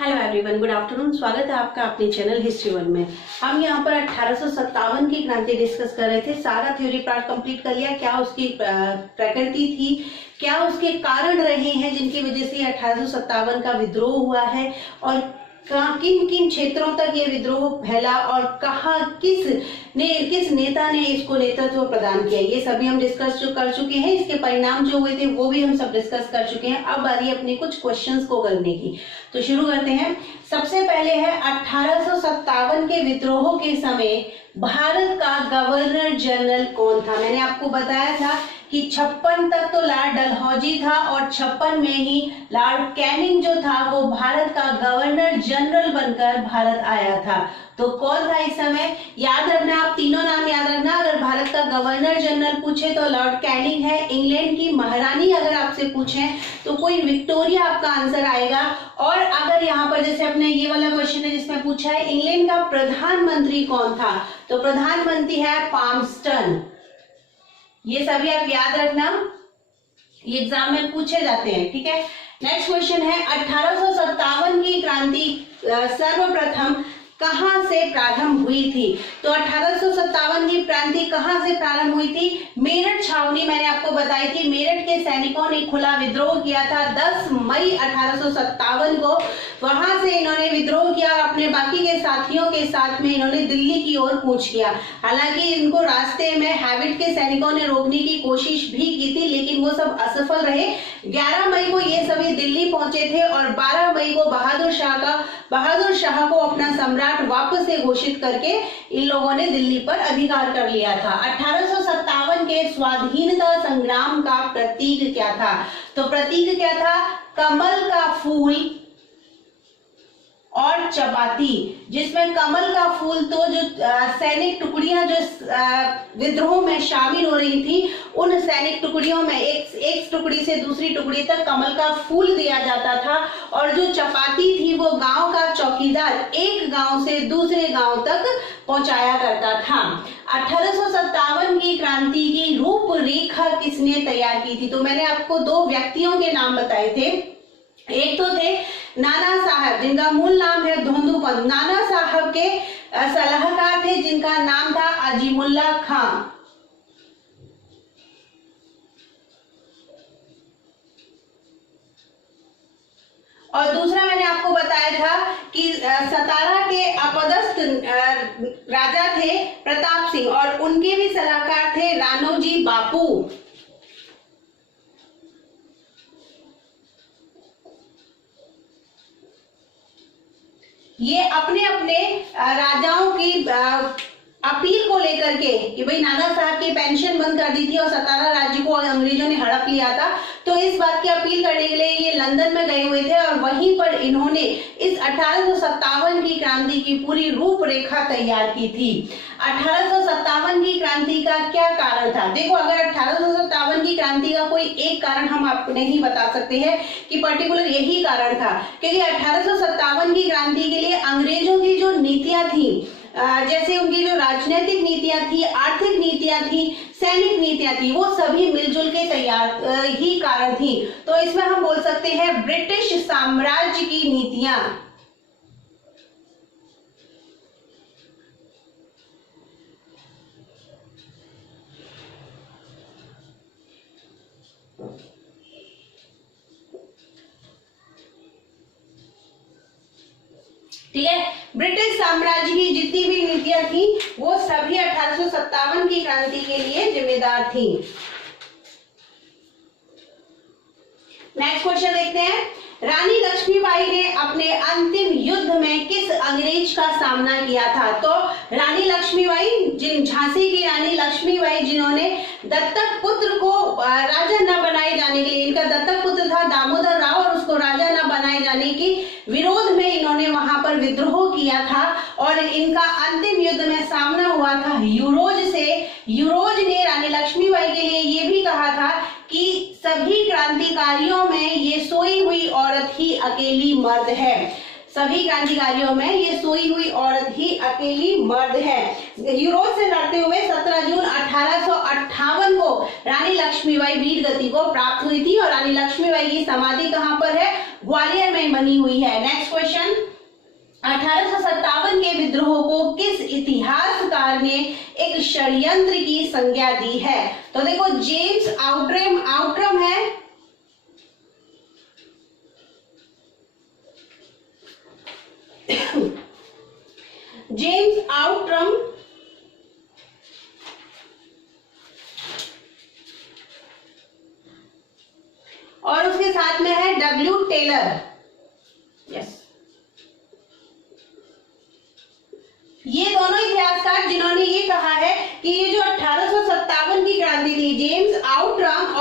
Hello everyone, good afternoon. स्वागत है आपका अपने चैनल हिस्ट्री वन में। हम यहाँ पर 1857 की क्रांति डिस्कस कर रहे थे। सारा थ्योरी पार्ट कंप्लीट कर लिया। क्या उसकी प्रकृति थी, क्या उसके कारण रहे हैं जिनकी वजह से 1857 का विद्रोह हुआ है, और किन किन क्षेत्रों तक ये विद्रोह फैला, और कहा किस नेता ने इसको नेतृत्व प्रदान किया, ये सभी हम डिस्कस कर चुके हैं। इसके परिणाम जो हुए थे वो भी हम सब डिस्कस कर चुके हैं। अब बारी अपने कुछ क्वेश्चंस को करने की, तो शुरू करते हैं। सबसे पहले है 1857 के विद्रोह के समय भारत का गवर्नर जनरल कौन था। मैंने आपको बताया था कि 56 तक तो लॉर्ड डलहौजी था, और 56 में ही लॉर्ड कैनिंग जो था वो भारत का गवर्नर जनरल बनकर भारत आया था। तो कौन था इस समय, याद रखना, आप तीनों नाम याद रखना। अगर भारत का गवर्नर जनरल पूछे तो लॉर्ड कैनिंग है। इंग्लैंड की महारानी अगर आपसे पूछे तो कोई विक्टोरिया आपका आंसर आएगा। और अगर यहाँ पर जैसे अपने ये वाला क्वेश्चन है जिसमें पूछा है इंग्लैंड का प्रधानमंत्री कौन था, तो प्रधानमंत्री है पाल्मस्टन। ये सभी आप याद रखना, ये एग्जाम में पूछे जाते हैं, ठीक है। नेक्स्ट क्वेश्चन है 1857 की क्रांति सर्वप्रथम कहां से प्रारंभ हुई थी। तो 1857 की क्रांति कहां से प्रारंभ हुई थी, मेरठ छावनी मैंने आपको बताई थी। मेरठ के सैनिकों ने खुला विद्रोह किया था 10 मई 1857 को। वहां से इन्होंने विद्रोह किया, अपने बाकी के साथियों के साथ में इन्होंने दिल्ली की ओर कूच किया। हालांकि इनको रास्ते में हैविट के सैनिकों ने रोकने की कोशिश भी की थी, लेकिन वो सब असफल रहे। 11 मई को ये सभी दिल्ली पहुंचे थे, और 12 मई को बहादुर शाह को अपना सम्राट वापस से घोषित करके इन लोगों ने दिल्ली पर अधिकार कर लिया था। 1857 के स्वाधीनता संग्राम का प्रतीक क्या था, तो प्रतीक क्या था, कमल का फूल और चपाती। जिसमें कमल का फूल तो जो सैनिक टुकड़ियां जो विद्रोह में शामिल हो रही थी, उन सैनिक टुकड़ियों में एक टुकड़ी से दूसरी टुकड़ी तक कमल का फूल दिया जाता था। और जो चपाती थी वो गांव का चौकीदार एक गांव से दूसरे गांव तक पहुंचाया करता था। 1857 की क्रांति की रूपरेखा किसने तैयार की थी, तो मैंने आपको दो व्यक्तियों के नाम बताए थे। एक तो थे नाना साहब, जिनका मूल नाम है धोंदूपंत। नाना साहब के सलाहकार थे जिनका नाम था अजीमुल्ला खां। और दूसरा मैंने आपको बताया था कि सतारा के अपदस्थ राजा थे प्रताप सिंह, और उनके भी सलाहकार थे राणोजी बापू। ये अपने अपने राजाओं की अपील को लेकर के कि भाई नाना साहब की पेंशन बंद कर दी थी और सतारा राज्य को अंग्रेजों ने हड़प लिया था, तो इस बात की अपील करने के लिए ये लंदन में गए हुए थे, और वहीं पर इन्होंने इस 1857 की क्रांति की पूरी रूपरेखा तैयार की थी। 1857 की क्रांति का क्या कारण था, देखो अगर 1857 की क्रांति का कोई एक कारण हम आपको नहीं बता सकते हैं कि पर्टिकुलर यही कारण था, क्योंकि 1857 की क्रांति के लिए अंग्रेजों की जो नीतियां थी, जैसे उनकी जो राजनीतिक नीतियां थी, आर्थिक नीतियां थी, सैनिक नीतियां थी, वो सभी मिलजुल के तैयार ही कारण थी। तो इसमें हम बोल सकते हैं ब्रिटिश साम्राज्य की नीतियां। ठीक है, ब्रिटिश साम्राज्य की जितनी भी नीतियां थी वो सभी 1857 की क्रांति के लिए जिम्मेदार थी। नेक्स्ट क्वेश्चन देखते हैं। रानी लक्ष्मीबाई ने अपने अंतिम युद्ध में किस अंग्रेज का सामना किया था, तो रानी लक्ष्मीबाई, झांसी की रानी लक्ष्मीबाई, जिन्होंने दत्तक पुत्र को राजा न बनाए जाने के लिए, इनका दत्तक पुत्र था दामोदर राव, और उसको राजा न बनाए जाने की विरोध में इन्होंने वहां पर विद्रोह किया था, और इनका अंतिम युद्ध में सामना हुआ था यूरोज से। यूरोज ने रानी लक्ष्मीबाई के लिए ये भी कहा था कि सभी क्रांतिकारियों में ये सोई हुई औरत ही अकेली मर्द है। सभी क्रांतिकारियों में ये सोई हुई औरत ही अकेली मर्द है। यूरोप से लड़ते हुए 17 जून 1858 को रानी लक्ष्मीबाई वीरगति को प्राप्त हुई थी और रानी लक्ष्मीबाई की समाधि कहाँ पर है? ग्वालियर में बनी हुई है। नेक्स्ट क्वेश्चन, 1857 के विद्रोह को किस इतिहासकार ने एक षड्यंत्र की संज्ञा दी है? तो देखो जेम्स आउट्रम है, जेम्स आउट्रम और उसके साथ में है डब्ल्यू टेलर। यस, ये दोनों इतिहासकार जिन्होंने ये कहा है कि ये जो 1857 की क्रांति थी, जेम्स आउट्रम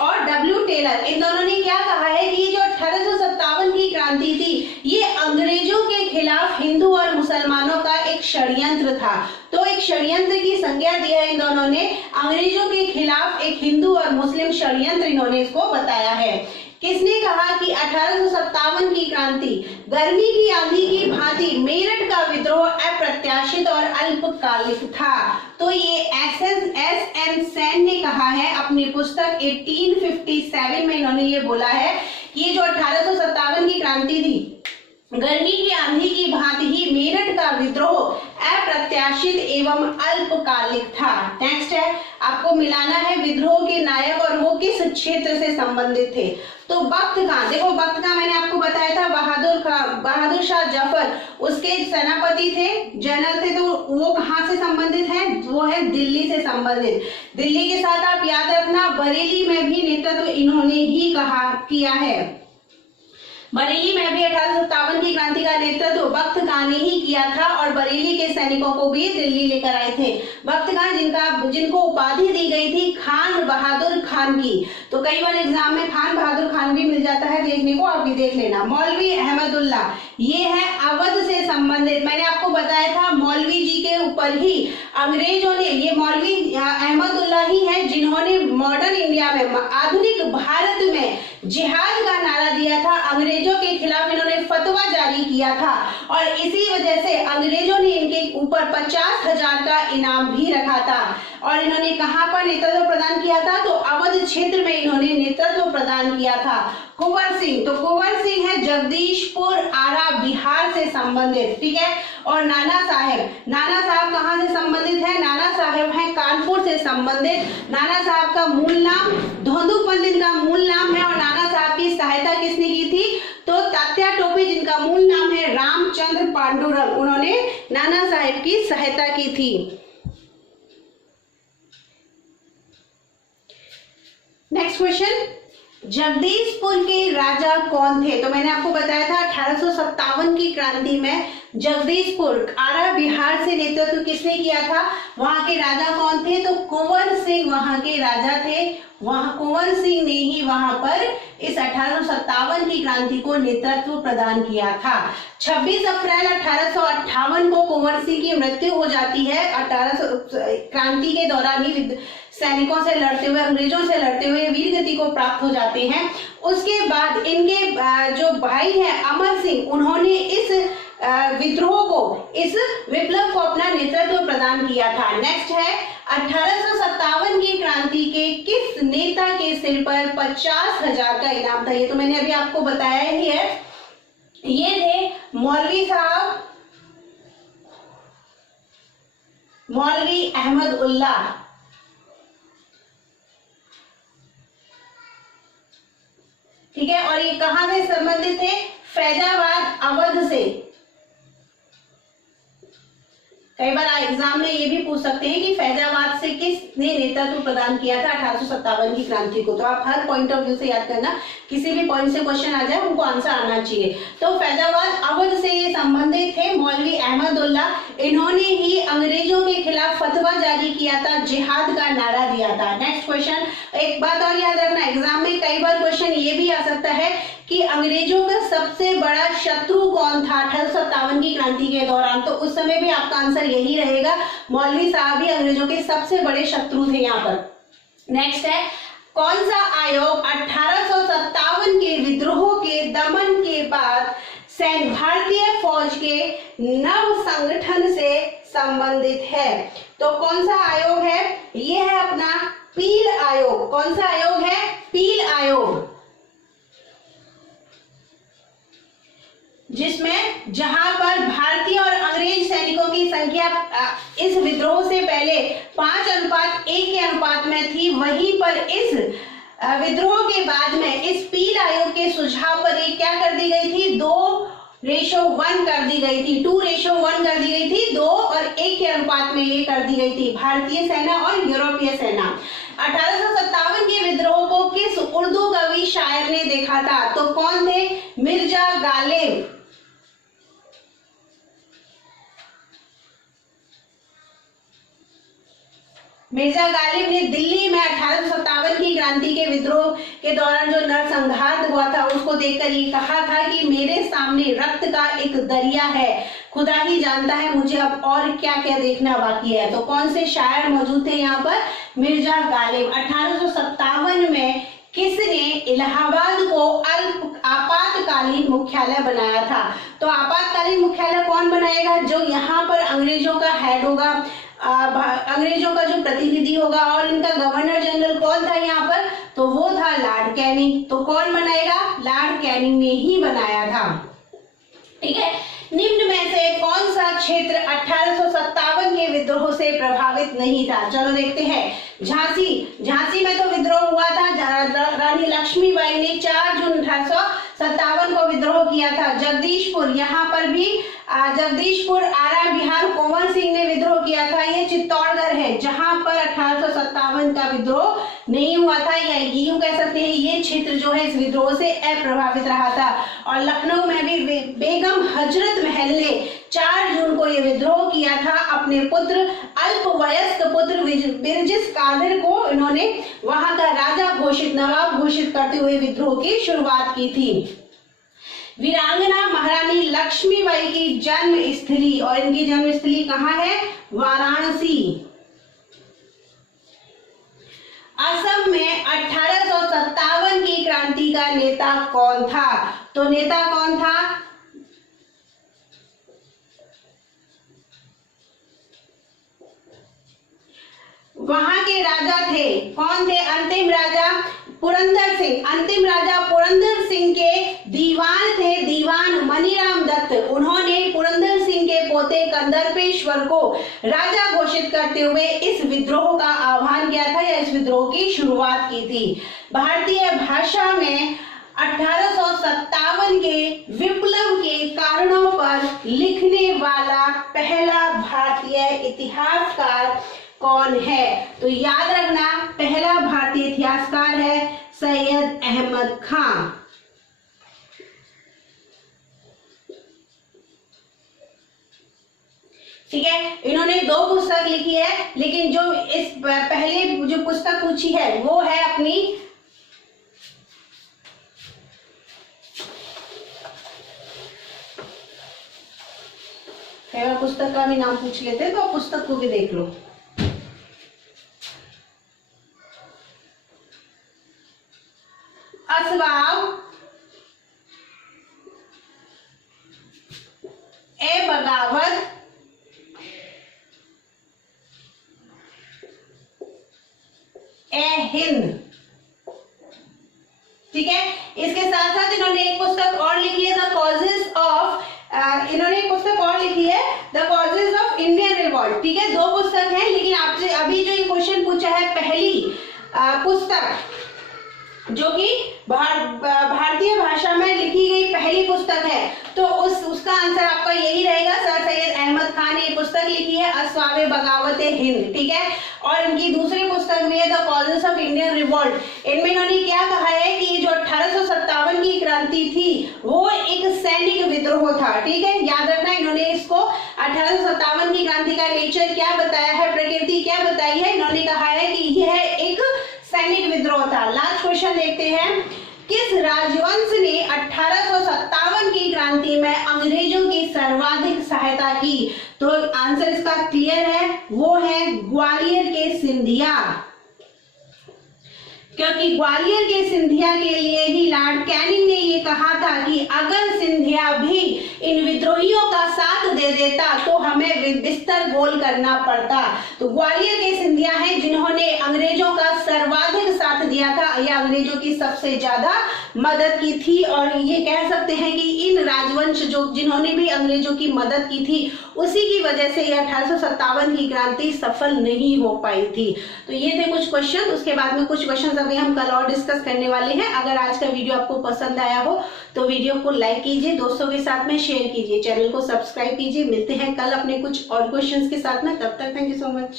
और डब्ल्यू टेलर, इन दोनों ने क्या कहा है कि ये जो 1857 की क्रांति थी ये अंग्रेजों के खिलाफ हिंदू और मुसलमानों का एक षड्यंत्र था। तो एक षड्यंत्र की संज्ञा दी है इन दोनों ने, अंग्रेजों के खिलाफ एक हिंदू और मुस्लिम षड्यंत्र इन्होंने इसको बताया है। किसने कहा कि 1857 की क्रांति गर्मी की आंधी की भांति मेरठ का विद्रोह अप्रत्याशित और अल्पकालिक था? तो ये एस.एन. सेन ने कहा है अपनी पुस्तक 1857 में, इन्होंने ये बोला है कि ये जो 1857 की क्रांति थी गर्मी की आंधी की भांति ही मेरठ का विद्रोह अप्रत्याशित एवं अल्पकालिक था। नेक्स्ट है, आपको मिलाना है विद्रोह के नायक और वो किस क्षेत्र से संबंधित थे। तो बख्त खां, देखो बख्त खां मैंने आपको बताया था बहादुर शाह जफर उसके सेनापति थे, जनरल थे, तो वो कहाँ से संबंधित है? वो है दिल्ली से संबंधित। दिल्ली के साथ आप याद रखना बरेली में भी नेतृत्व इन्होंने ही किया है। बरेली में भी 1857 की क्रांति का नेतृत्व बख्त खां ने ही किया था और बरेली के सैनिकों को भी दिल्ली लेकर आए थे। बख्त खां जिनको उपाधि दी गई थी खान बहादुर खान की, तो कई बार एग्जाम में खान बहादुर खान भी मिल जाता है देखने को, आप भी देख लेना। मौलवी अहमदुल्ला, ये है अवध से संबंधित, मैंने आपको बताया था मौलवी जी के ऊपर ही अंग्रेजों ने, ये मौलवी अहमदुल्ला ही है जिन्होंने मॉडर्न इंडिया में, आधुनिक भारत में जिहाद का नारा दिया था, अंग्रेजों के खिलाफ इन्होंने फतवा जारी किया था और इसी वजह से अंग्रेजों ने इनके ऊपर 50,000 का इनाम भी रखा था। और इन्होंने कहां पर नेतृत्व प्रदान किया था? तो अवध क्षेत्र में इन्होंने नेतृत्व प्रदान किया था। कुंवर सिंह, तो कुंवर सिंह है जगदीशपुर आरा बिहार से संबंधित, ठीक है। और नाना साहब कहां से संबंधित है? नाना साहब है कानपुर से संबंधित। नाना साहब का मूल नाम धोंदू पंडित का मूल नाम है और नाना साहब की सहायता किसने की थी? तो तात्या टोपे जिनका मूल नाम है रामचंद्र पांडुरंग, उन्होंने नाना साहब की सहायता की थी। नेक्स्ट क्वेश्चन, जगदीशपुर के राजा कौन थे? तो मैंने आपको बताया था 1857 की क्रांति में जगदीशपुर आरा बिहार से नेतृत्व किसने किया था? वहां के राजा कौन थे? तो कुंवर सिंह वहां के राजा थे। वहां कुंवर सिंह ने ही वहां पर इस 1857 की क्रांति को नेतृत्व प्रदान किया था। 26 अप्रैल 1858 को कुंवर सिंह की मृत्यु हो जाती है। 1800 क्रांति के दौरान ही सैनिकों से लड़ते हुए, अंग्रेजों से लड़ते हुए वीरगति को प्राप्त हो जाते हैं। उसके बाद इनके जो भाई हैं अमर सिंह, उन्होंने इस विद्रोह को, इस विप्लव को अपना नेतृत्व प्रदान किया था। नेक्स्ट है 1857 की क्रांति के किस नेता के सिर पर 50,000 का इनाम था? ये तो मैंने अभी आपको बताया ही है, ये थे मौलवी साहब, मौलवी अहमदुल्ला। ठीक है, और ये कहां से संबंधित थे? फैजाबाद अवध से। कई बार एग्जाम में ये भी पूछ सकते हैं कि फैजाबाद से किसने नेतृत्व प्रदान किया था 1857 की क्रांति को। तो आप हर पॉइंट ऑफ व्यू से याद करना, किसी भी पॉइंट से क्वेश्चन आ जाए उनको आंसर आना चाहिए। तो फैजाबाद अवध से ये संबंधित थे मौलवी अहमदुल्ला, इन्होंने ही अंग्रेजों के खिलाफ फतवा जारी किया था, जिहाद का नारा दिया था। नेक्स्ट क्वेश्चन, एक बात और याद रखना, एग्जाम में कई बार क्वेश्चन ये भी आ सकता है कि अंग्रेजों का सबसे बड़ा शत्रु कौन था 1857 की क्रांति के दौरान? तो उस समय भी आपका आंसर यही रहेगा, मौलवी साहब ही अंग्रेजों के सबसे बड़े शत्रु थे यहाँ पर। नेक्स्ट है कौन सा आयोग 1857 के विद्रोह के दमन के बाद भारतीय फौज के नव संगठन से संबंधित है? तो कौन सा आयोग है? ये है अपना पील आयोग। कौन सा आयोग है? पील आयोग, जिसमें जहां पर भारतीय और अंग्रेज सैनिकों की संख्या इस विद्रोह से पहले 5:1 के अनुपात में थी, वहीं पर इस विद्रोह के बाद में इस पील आयोग के सुझाव पर ये क्या कर दी गई थी? 2:1 कर दी गई थी। 2:1 कर दी गई थी। 2 और 1 के अनुपात में ये कर दी गई थी, भारतीय सेना और यूरोपीय सेना। 1857 के विद्रोह को किस उर्दू कवि शायर ने देखा था? तो कौन थे? मिर्जा गालिब। मिर्जा गालिब ने दिल्ली में 1857 की क्रांति के विद्रोह के दौरान जो नरसंहार हुआ था उसको देखकर ये कहा था कि मेरे सामने रक्त का एक दरिया है, खुदा ही जानता है मुझे अब और क्या क्या देखना बाकी है। तो कौन से शायर मौजूद थे यहाँ पर? मिर्जा गालिब। 1857 में किसने इलाहाबाद को आपातकालीन मुख्यालय बनाया था? तो आपातकालीन मुख्यालय कौन बनाएगा? जो यहाँ पर अंग्रेजों का हेड होगा, अंग्रेजों का जो प्रतिनिधि होगा, और इनका गवर्नर जनरल कौन था यहाँ पर? तो वो था लॉर्ड कैनिंग। तो कौन बनाएगा? लॉर्ड कैनिंग ने ही बनाया था। ठीक है, निम्न में से कौन सा क्षेत्र 1857 के विद्रोह से प्रभावित नहीं था? चलो देखते हैं। झांसी में तो विद्रोह हुआ था। रानी लक्ष्मीबाई ने 4 जून 1857 को विद्रोह किया था। जगदीशपुर, यहाँ पर भी जगदीशपुर, आरा, बिहार, कुंवर सिंह ने विद्रोह किया था। ये चित्तौड़गढ़ है जहां पर 1857 का विद्रोह नहीं हुआ था, या यूं कह सकते हैं ये क्षेत्र जो है इस विद्रोह से अप्रभावित रहा था। और लखनऊ में भी बेगम हजरत महल ने 4 जून को ये विद्रोह किया था। अपने पुत्र, अल्पवयस्क पुत्र बिरजिस कादिर को इन्होंने वहां का राजा घोषित, नवाब घोषित करते हुए विद्रोह की शुरुआत की थी। वीरांगना महारानी लक्ष्मीबाई की जन्म स्थली, और इनकी जन्म स्थली कहाँ है? वाराणसी। असम में 1857 की क्रांति का नेता कौन था? तो नेता कौन था? वहां के राजा थे, कौन थे? अंतिम राजा पुरंदर सिंह। अंतिम राजा पुरंदर सिंह के दीवान थे, दीवान मनीराम दत्त। उन्होंने पुरंदर सिंह के पोते कंदर्पेश्वर को राजा घोषित करते हुए इस विद्रोह का आह्वान किया था, या इस विद्रोह की शुरुआत की थी। भारतीय भाषा में 1857 के विप्लव के कारणों पर लिखने वाला पहला भारतीय इतिहासकार कौन है? तो याद रखना, पहला भारतीय इतिहासकार है सैयद अहमद खान। ठीक है, इन्होंने 2 पुस्तक लिखी है, लेकिन जो इस पहले जो पुस्तक पूछी है वो है अपनी पुस्तक का भी नाम पूछ लेते हैं, तो आप पुस्तक को भी देख लो। असवाब ए बगावत ए हिंद। ठीक है, इसके साथ साथ इन्होंने एक पुस्तक और लिखी है, द कॉजेस ऑफ, इन्होंने एक पुस्तक और लिखी है the causes of Indian revolt. ठीक है, 2 पुस्तक है, लेकिन आपसे अभी जो ये क्वेश्चन पूछा है, पहली पुस्तक जो कि भारतीय भाषा में लिखी गई पहली पुस्तक है, तो उसका आंसर आपका यही रहेगा। सर सैयद अहमद खान ने ये पुस्तक लिखी है, असवाबे बगावत हिंद। ठीक है, और इनकी दूसरी पुस्तक भी है the causes of Indian revolt. इनमें इन्होंने क्या कहा है कि जो 1857 की क्रांति थी वो एक सैनिक विद्रोह था। ठीक है, याद रखना, इन्होंने इसको 1857 की क्रांति का नेचर क्या बताया है, प्रकृति क्या बताई है, इन्होंने कहा है कि यह एक सैनिक विद्रोह था। लास्ट क्वेश्चन देखते हैं, किस राजवंश ने 1857 की क्रांति में अंग्रेजों की सर्वाधिक सहायता की? तो आंसर इसका क्लियर है, वो है ग्वालियर के सिंधिया। क्योंकि ग्वालियर के सिंधिया के लिए ही लॉर्ड कैनिंग ने ये कहा था कि अगर सिंधिया भी इन विद्रोहियों का साथ दे देता तो हमें बिस्तर गोल करना पड़ता। तो ग्वालियर के सिंधिया हैं जिन्होंने अंग्रेजों का सर्वाधिक साथ दिया था या अंग्रेजों की सबसे ज्यादा मदद की थी। और ये कह सकते हैं कि इन राजवंश जो जिन्होंने भी अंग्रेजों की मदद की थी उसी की वजह से 1857 की क्रांति सफल नहीं हो पाई थी। तो ये थे कुछ क्वेश्चन, उसके बाद में कुछ क्वेश्चन अभी हम कल और डिस्कस करने वाले हैं। अगर आज का वीडियो आपको पसंद आया हो तो वीडियो को लाइक कीजिए, दोस्तों के साथ में शेयर कीजिए, चैनल को सब्सक्राइब कीजिए। मिलते हैं कल अपने कुछ और क्वेश्चंस के साथ में, तब तक थैंक यू सो मच।